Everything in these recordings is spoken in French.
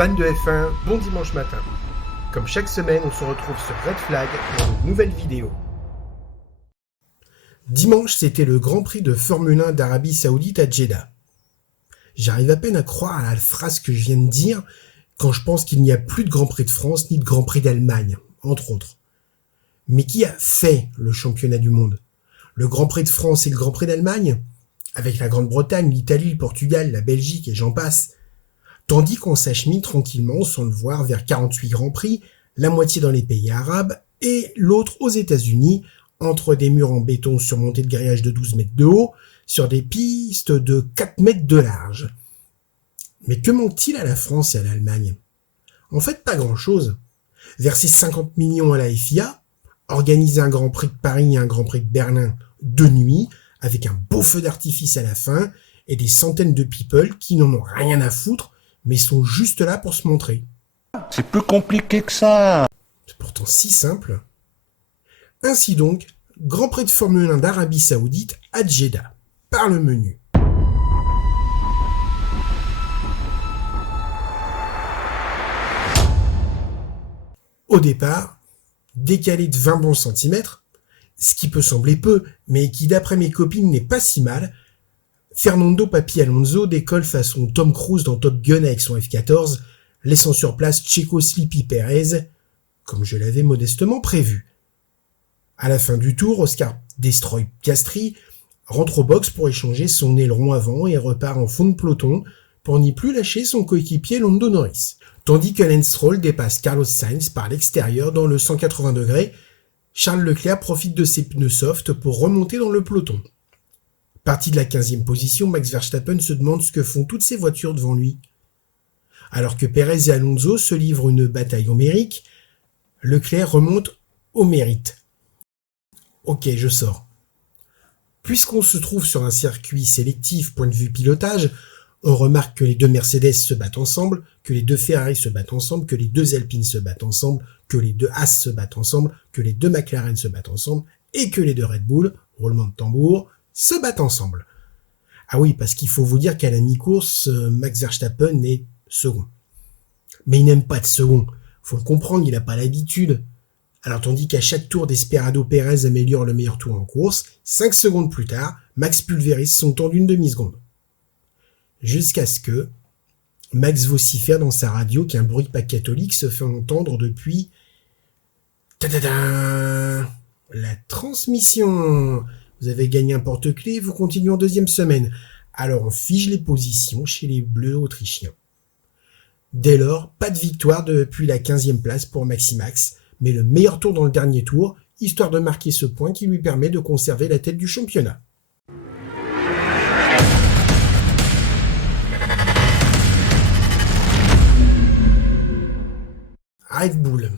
Fans de F1, bon dimanche matin. Comme chaque semaine, on se retrouve sur Red Flag pour une nouvelle vidéo. Dimanche, c'était le Grand Prix de Formule 1 d'Arabie Saoudite à Jeddah. J'arrive à peine à croire à la phrase que je viens de dire quand je pense qu'il n'y a plus de Grand Prix de France ni de Grand Prix d'Allemagne, entre autres. Mais qui a fait le championnat du monde ? Le Grand Prix de France et le Grand Prix d'Allemagne ? Avec la Grande-Bretagne, l'Italie, le Portugal, la Belgique et j'en passe. Tandis qu'on s'achemine tranquillement, sans le voir, vers 48 Grands Prix, la moitié dans les pays arabes et l'autre aux États-Unis, entre des murs en béton surmontés de grillages de 12 mètres de haut, sur des pistes de 4 mètres de large. Mais que manque-t-il à la France et à l'Allemagne ? En fait, pas grand-chose. Verser 50 millions à la FIA, organiser un Grand Prix de Paris et un Grand Prix de Berlin de nuit, avec un beau feu d'artifice à la fin, et des centaines de people qui n'en ont rien à foutre, mais sont juste là pour se montrer. C'est plus compliqué que ça. C'est pourtant si simple. Ainsi donc, Grand Prix de Formule 1 d'Arabie Saoudite à Jeddah, par le menu. Au départ, décalé de 20 bons centimètres, ce qui peut sembler peu, mais qui d'après mes copines n'est pas si mal, Fernando Papi Alonso décolle façon Tom Cruise dans Top Gun avec son F-14, laissant sur place Checo Sleepy Perez, comme je l'avais modestement prévu. À la fin du tour, Oscar Destroy Piastri rentre au box pour échanger son aileron avant et repart en fond de peloton pour n'y plus lâcher son coéquipier Lando Norris. Tandis que Lance Stroll dépasse Carlos Sainz par l'extérieur dans le 180 degrés, Charles Leclerc profite de ses pneus soft pour remonter dans le peloton. Parti de la 15e position, Max Verstappen se demande ce que font toutes ces voitures devant lui. Alors que Perez et Alonso se livrent une bataille homérique, Leclerc remonte au mérite. Ok, je sors. Puisqu'on se trouve sur un circuit sélectif point de vue pilotage, on remarque que les deux Mercedes se battent ensemble, que les deux Ferrari se battent ensemble, que les deux Alpine se battent ensemble, que les deux Haas se battent ensemble, que les deux McLaren se battent ensemble, et que les deux Red Bull, roulement de tambour, se battent ensemble. Ah oui, parce qu'il faut vous dire qu'à la mi-course, Max Verstappen est second. Mais il n'aime pas de second. Faut le comprendre, il n'a pas l'habitude. Alors tandis qu'à chaque tour, Desperado Perez améliore le meilleur tour en course, 5 secondes plus tard, Max pulvérise son temps d'une demi-seconde. Jusqu'à ce que Max vocifère dans sa radio qu'un bruit pas catholique se fait entendre depuis... Tadadam ! La transmission. Vous avez gagné un porte-clés, vous continuez en deuxième semaine. Alors on fige les positions chez les Bleus autrichiens. Dès lors, pas de victoire depuis la 15e place pour Maximax, mais le meilleur tour dans le dernier tour, histoire de marquer ce point qui lui permet de conserver la tête du championnat. Red Bull.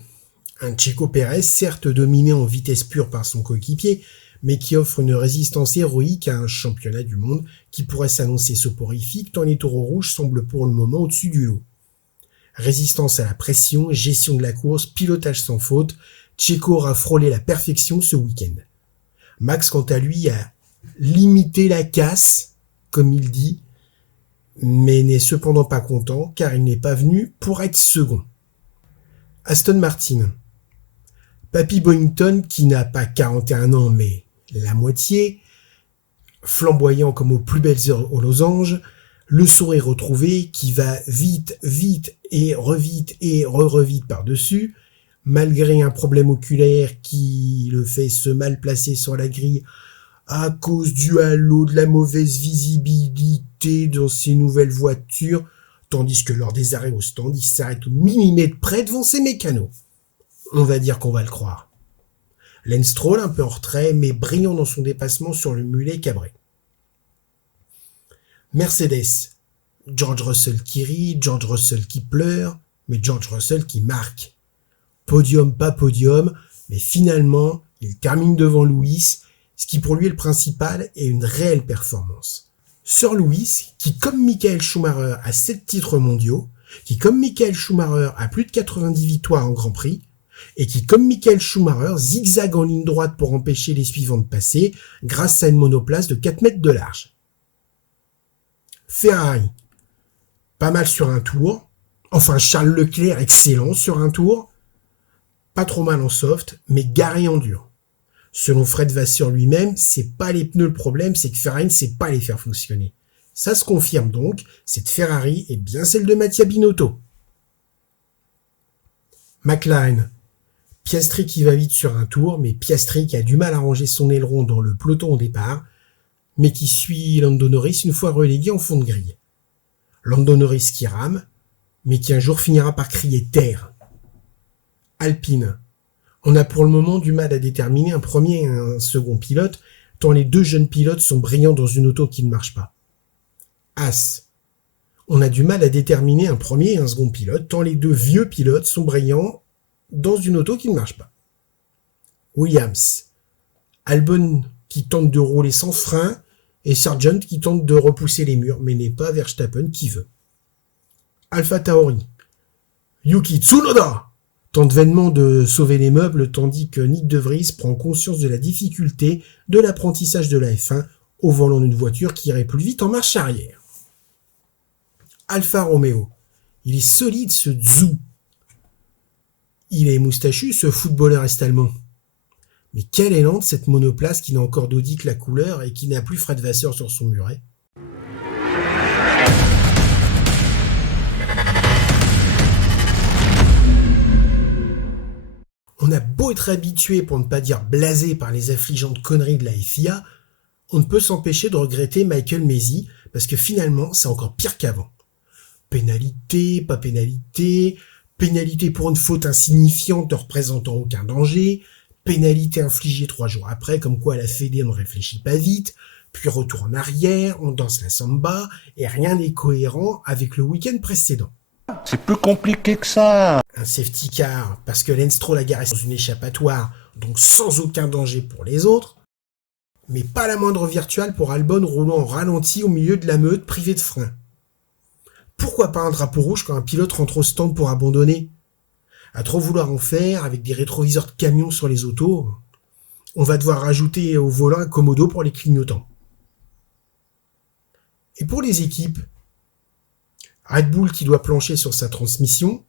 Un Checo Pérez, certes dominé en vitesse pure par son coéquipier, mais qui offre une résistance héroïque à un championnat du monde qui pourrait s'annoncer soporifique tant les taureaux rouges semblent pour le moment au-dessus du lot. Résistance à la pression, gestion de la course, pilotage sans faute, Checo aura frôlé la perfection ce week-end. Max, quant à lui, a limité la casse, comme il dit, mais n'est cependant pas content car il n'est pas venu pour être second. Aston Martin. Papy Boyington, qui n'a pas 41 ans mais la moitié, flamboyant comme aux plus belles heures aux losanges, le sourire retrouvé qui va vite, vite et re-vite par-dessus, malgré un problème oculaire qui le fait se mal placer sur la grille à cause du halo, de la mauvaise visibilité dans ses nouvelles voitures, tandis que lors des arrêts au stand, il s'arrête au millimètre près devant ses mécanos. On va dire qu'on va le croire. Lance Stroll, un peu en retrait, mais brillant dans son dépassement sur le mulet cabré. Mercedes. George Russell qui rit, George Russell qui pleure, mais George Russell qui marque. Podium, pas podium, mais finalement, il termine devant Lewis, ce qui pour lui est le principal et une réelle performance. Sir Lewis, qui comme Michael Schumacher a 7 titres mondiaux, qui comme Michael Schumacher a plus de 90 victoires en Grand Prix, et qui, comme Michael Schumacher, zigzague en ligne droite pour empêcher les suivants de passer grâce à une monoplace de 4 mètres de large. Ferrari. Pas mal sur un tour, Enfin, Charles Leclerc, excellent sur un tour. Pas trop mal en soft, mais garé en dur. Selon Fred Vasseur lui-même, c'est pas les pneus le problème, c'est que Ferrari ne sait pas les faire fonctionner. Ça se confirme donc, cette Ferrari est bien celle de Mattia Binotto. McLaren. Piastri qui va vite sur un tour, mais Piastri qui a du mal à ranger son aileron dans le peloton au départ, mais qui suit Lando Norris une fois relégué en fond de grille. Lando Norris qui rame, mais qui un jour finira par crier « terre ». Alpine. On a pour le moment du mal à déterminer un premier et un second pilote, tant les deux jeunes pilotes sont brillants dans une auto qui ne marche pas. As. On a du mal à déterminer un premier et un second pilote, tant les deux vieux pilotes sont brillants dans une auto qui ne marche pas. Williams. Albon qui tente de rouler sans frein et Sargent qui tente de repousser les murs, mais n'est pas Verstappen qui veut. Alpha Tauri. Yuki Tsunoda tente vainement de sauver les meubles tandis que Nick De Vries prend conscience de la difficulté de l'apprentissage de la F1 au volant d'une voiture qui irait plus vite en marche arrière. Alfa Romeo. Il est solide ce Zhou. Il est moustachu ce footballeur est-allemand. Mais quelle est lente cette monoplace qui n'a encore d'Audi que la couleur et qui n'a plus Fred Vasseur sur son muret. On a beau être habitué, pour ne pas dire blasé, par les affligeantes conneries de la FIA, on ne peut s'empêcher de regretter Michael Masi, parce que finalement, c'est encore pire qu'avant. Pénalité, pas pénalité, pénalité pour une faute insignifiante ne représentant aucun danger, pénalité infligée 3 jours après, comme quoi la Fédé ne réfléchit pas vite, puis retour en arrière, on danse la samba, et rien n'est cohérent avec le week-end précédent. C'est plus compliqué que ça. Un safety car, parce que Lance Stroll a garé dans une échappatoire, donc sans aucun danger pour les autres, mais pas la moindre virtuelle pour Albon roulant en ralenti au milieu de la meute privé de frein. Pourquoi pas un drapeau rouge quand un pilote rentre au stand pour abandonner ? À trop vouloir en faire, avec des rétroviseurs de camions sur les autos, on va devoir rajouter au volant un commodo pour les clignotants. Et pour les équipes, Red Bull qui doit plancher sur sa transmission,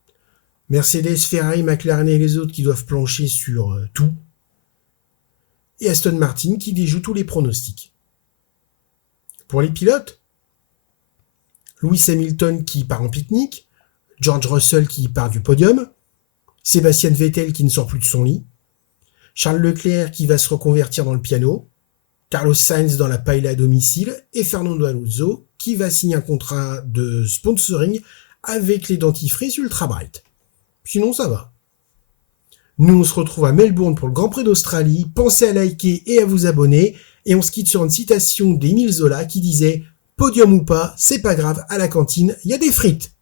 Mercedes, Ferrari, McLaren et les autres qui doivent plancher sur tout, et Aston Martin qui déjoue tous les pronostics. Pour les pilotes, Lewis Hamilton qui part en pique-nique, George Russell qui part du podium, Sébastien Vettel qui ne sort plus de son lit, Charles Leclerc qui va se reconvertir dans le piano, Carlos Sainz dans la paille à domicile et Fernando Alonso qui va signer un contrat de sponsoring avec les dentifrices Ultra Bright. Sinon ça va. Nous on se retrouve à Melbourne pour le Grand Prix d'Australie, pensez à liker et à vous abonner et on se quitte sur une citation d'Émile Zola qui disait « Podium ou pas, c'est pas grave, à la cantine, il y a des frites ».